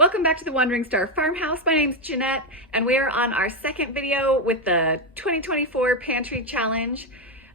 Welcome back to the Wandering Star Farmhouse. My name's Jeanette, and we are on our second video with the 2024 Pantry Challenge.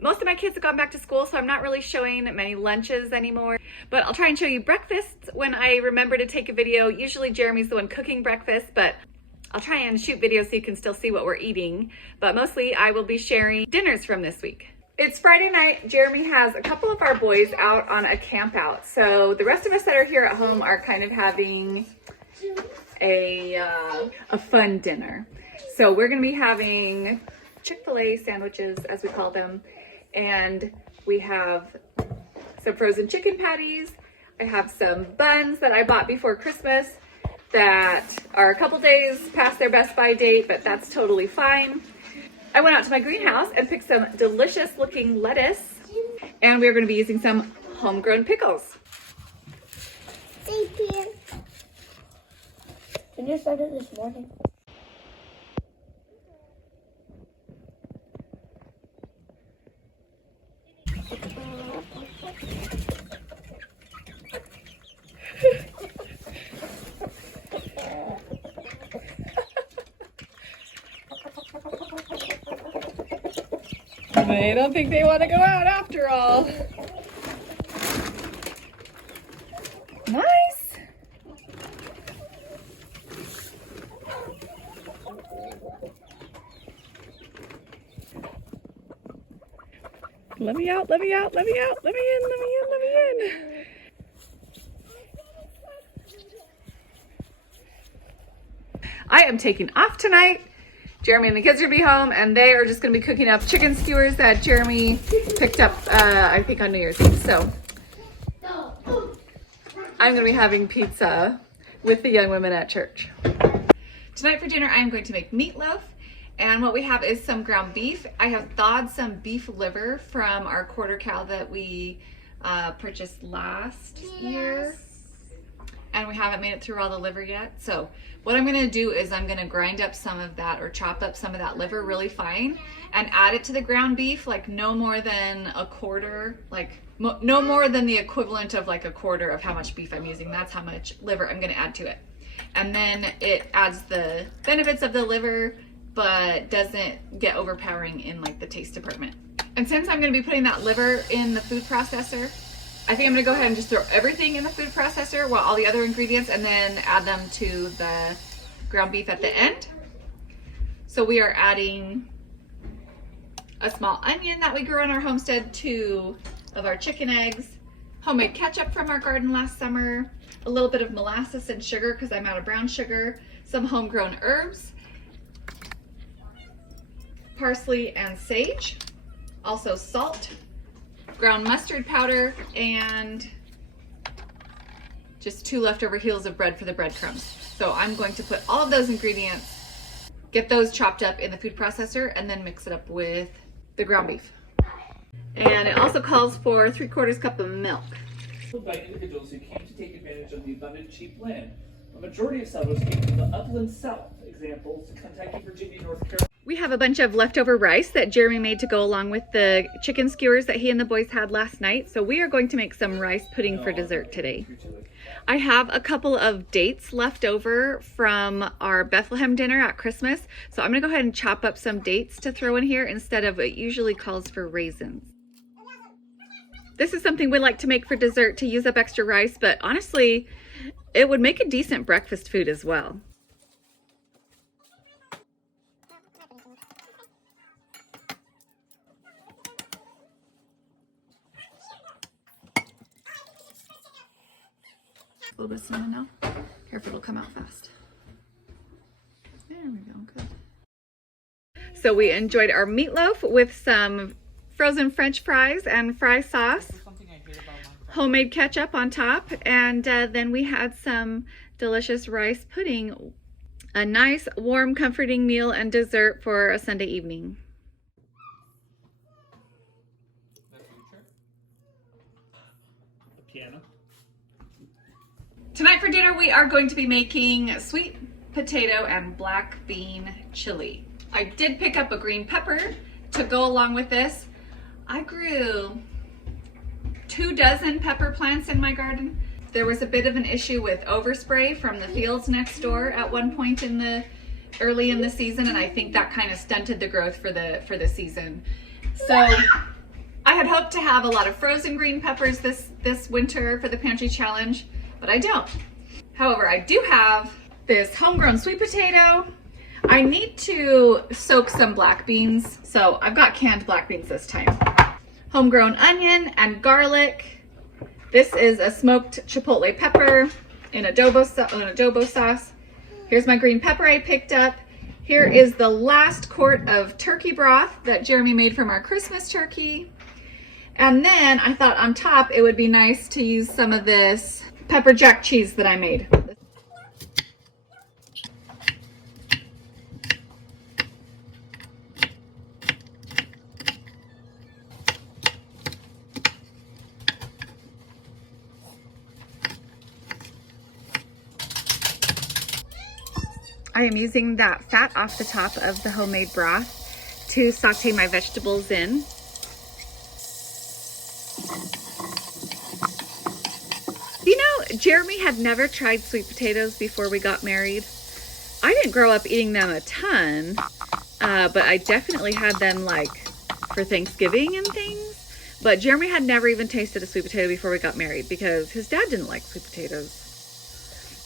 Most of my kids have gone back to school, so I'm not really showing many lunches anymore, but I'll try and show you breakfasts when I remember to take a video. Usually Jeremy's the one cooking breakfast, but I'll try and shoot videos so you can still see what we're eating. But mostly I will be sharing dinners from this week. It's Friday night. Jeremy has a couple of our boys out on a camp out. So the rest of us that are here at home are kind of having a fun dinner. So we're gonna be having Chick-fil-A sandwiches, as we call them. And we have some frozen chicken patties. I have some buns that I bought before Christmas that are a couple days past their best by date, but that's totally fine. I went out to my greenhouse and picked some delicious looking lettuce, and we're going to be using some homegrown pickles. Thank you. Did you start it this morning? They don't think they want to go out after all. Nice. Let me out, let me out, let me out, let me in, let me in, let me in. I am taking off tonight. Jeremy and the kids are gonna be home, and they are just gonna be cooking up chicken skewers that Jeremy picked up, I think on New Year's Eve. So I'm gonna be having pizza with the young women at church. Tonight for dinner, I'm going to make meatloaf, and what we have is some ground beef. I have thawed some beef liver from our quarter cow that we purchased last year. And we haven't made it through all the liver yet. So what I'm gonna do is I'm gonna grind up some of that, or chop up some of that liver really fine, and add it to the ground beef, like no more than a quarter, like no more than the equivalent of like a quarter of how much beef I'm using. That's how much liver I'm gonna add to it. And then it adds the benefits of the liver, but doesn't get overpowering in like the taste department. And since I'm gonna be putting that liver in the food processor, I think I'm gonna go ahead and just throw everything in the food processor, well, all the other ingredients, and then add them to the ground beef at the end. So we are adding a small onion that we grew on our homestead, 2 of our chicken eggs, homemade ketchup from our garden last summer, a little bit of molasses and sugar because I'm out of brown sugar, some homegrown herbs, parsley and sage, also salt, ground mustard powder, and just 2 leftover heels of bread for the breadcrumbs. So I'm going to put all of those ingredients, get those chopped up in the food processor, and then mix it up with the ground beef. And it also calls for 3/4 cup of milk. By individuals who came to take advantage of the abundant cheap land. A majority of settlers came from the upland south. Examples: Kentucky, Virginia, North Carolina. We have a bunch of leftover rice that Jeremy made to go along with the chicken skewers that he and the boys had last night. So we are going to make some rice pudding for dessert today. I have a couple of dates left over from our Bethlehem dinner at Christmas. So I'm gonna go ahead and chop up some dates to throw in here instead of what usually calls for raisins. This is something we like to make for dessert to use up extra rice, but honestly, it would make a decent breakfast food as well. A little bit of cinnamon now. Careful, it'll come out fast. There we go, good. So we enjoyed our meatloaf with some frozen French fries and fry sauce, homemade ketchup on top, and then we had some delicious rice pudding. A nice, warm, comforting meal and dessert for a Sunday evening. The piano. Tonight for dinner, we are going to be making sweet potato and black bean chili. I did pick up a green pepper to go along with this. I grew 2 dozen pepper plants in my garden. There was a bit of an issue with overspray from the fields next door at one point early in the season, and I think that kind of stunted the growth for the season. So I had hoped to have a lot of frozen green peppers this winter for the pantry challenge, but I don't. However, I do have this homegrown sweet potato. I need to soak some black beans, so I've got canned black beans this time. Homegrown onion and garlic. This is a smoked chipotle pepper in adobo sauce. Here's my green pepper I picked up. Here is the last quart of turkey broth that Jeremy made from our Christmas turkey. And then I thought on top it would be nice to use some of this pepper jack cheese that I made. I am using that fat off the top of the homemade broth to saute my vegetables in. You know, Jeremy had never tried sweet potatoes before we got married. I didn't grow up eating them a ton, but I definitely had them like for Thanksgiving and things. But Jeremy had never even tasted a sweet potato before we got married because his dad didn't like sweet potatoes.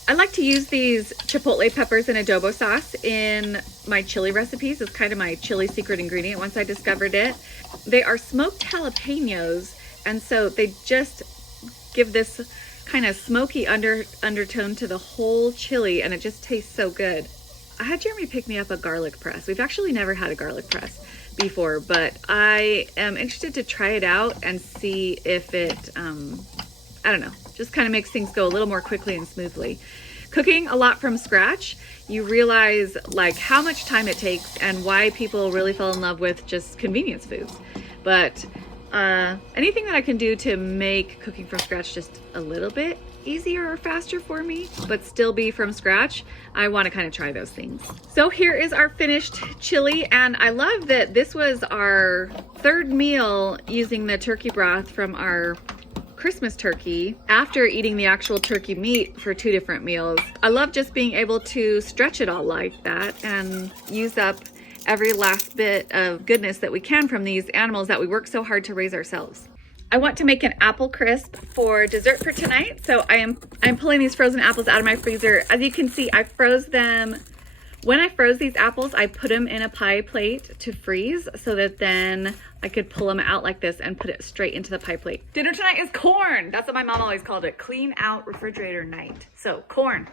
I like to use these chipotle peppers in adobo sauce in my chili recipes. It's kind of my chili secret ingredient once I discovered it. They are smoked jalapenos, and so they just give this kind of smoky undertone to the whole chili, and it just tastes so good. I had Jeremy pick me up a garlic press. We've actually never had a garlic press before, but I am interested to try it out and see if it, I don't know, just kind of makes things go a little more quickly and smoothly. Cooking a lot from scratch, you realize like how much time it takes and why people really fell in love with just convenience foods. But anything that I can do to make cooking from scratch just a little bit easier or faster for me, but still be from scratch, I want to kind of try those things. So here is our finished chili, and I love that this was our third meal using the turkey broth from our Christmas turkey after eating the actual turkey meat for 2 different meals. I love just being able to stretch it all like that and use up every last bit of goodness that we can from these animals that we work so hard to raise ourselves. I want to make an apple crisp for dessert for tonight, so I'm pulling these frozen apples out of my freezer. As you can see, I froze them. When I froze these apples, I put them in a pie plate to freeze so that then I could pull them out like this and put it straight into the pie plate. Dinner tonight is corn. That's what my mom always called it, clean out refrigerator night. So corn.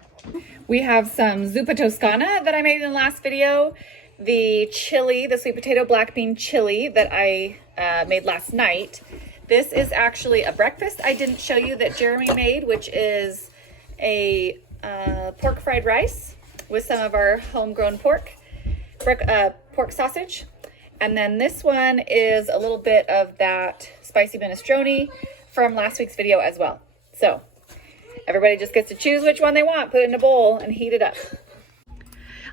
We have some zuppa toscana that I made in the last video. The chili, the sweet potato black bean chili that I made last night. This is actually a breakfast I didn't show you that Jeremy made, which is a pork fried rice with some of our homegrown pork sausage. And then this one is a little bit of that spicy minestrone from last week's video as well. So everybody just gets to choose which one they want, put it in a bowl and heat it up.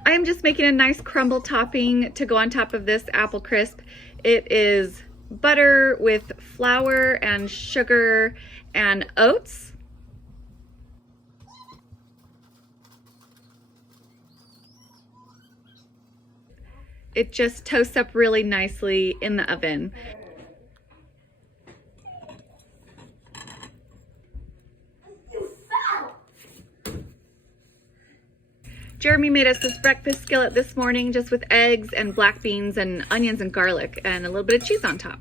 I am just making a nice crumble topping to go on top of this apple crisp. It is butter with flour and sugar and oats. It just toasts up really nicely in the oven. Jeremy made us this breakfast skillet this morning just with eggs and black beans and onions and garlic and a little bit of cheese on top.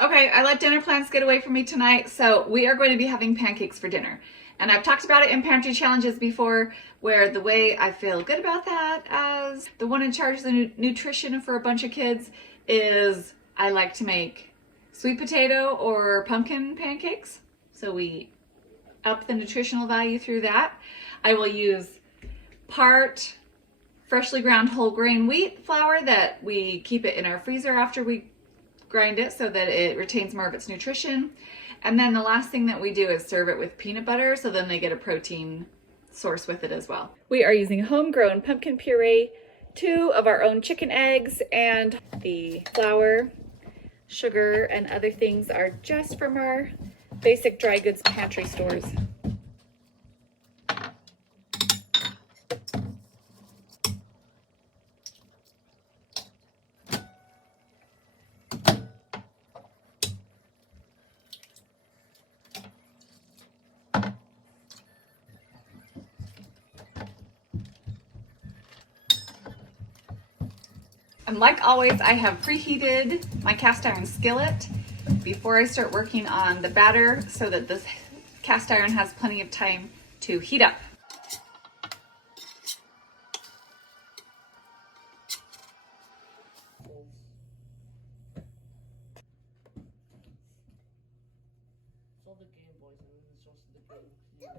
Okay, I let dinner plans get away from me tonight, so we are going to be having pancakes for dinner. And I've talked about it in pantry challenges before, where the way I feel good about that as the one in charge of the nutrition for a bunch of kids is I like to make sweet potato or pumpkin pancakes. So we up the nutritional value through that. I will use part freshly ground whole grain wheat flour that we keep it in our freezer after we grind it so that it retains more of its nutrition. And then the last thing that we do is serve it with peanut butter, so then they get a protein source with it as well. We are using homegrown pumpkin puree, 2 of our own chicken eggs, and the flour sugar and other things are just from our basic dry goods pantry stores. And like always, I have preheated my cast iron skillet before I start working on the batter so that this cast iron has plenty of time to heat up. It's all the Game Boys and then it's just the game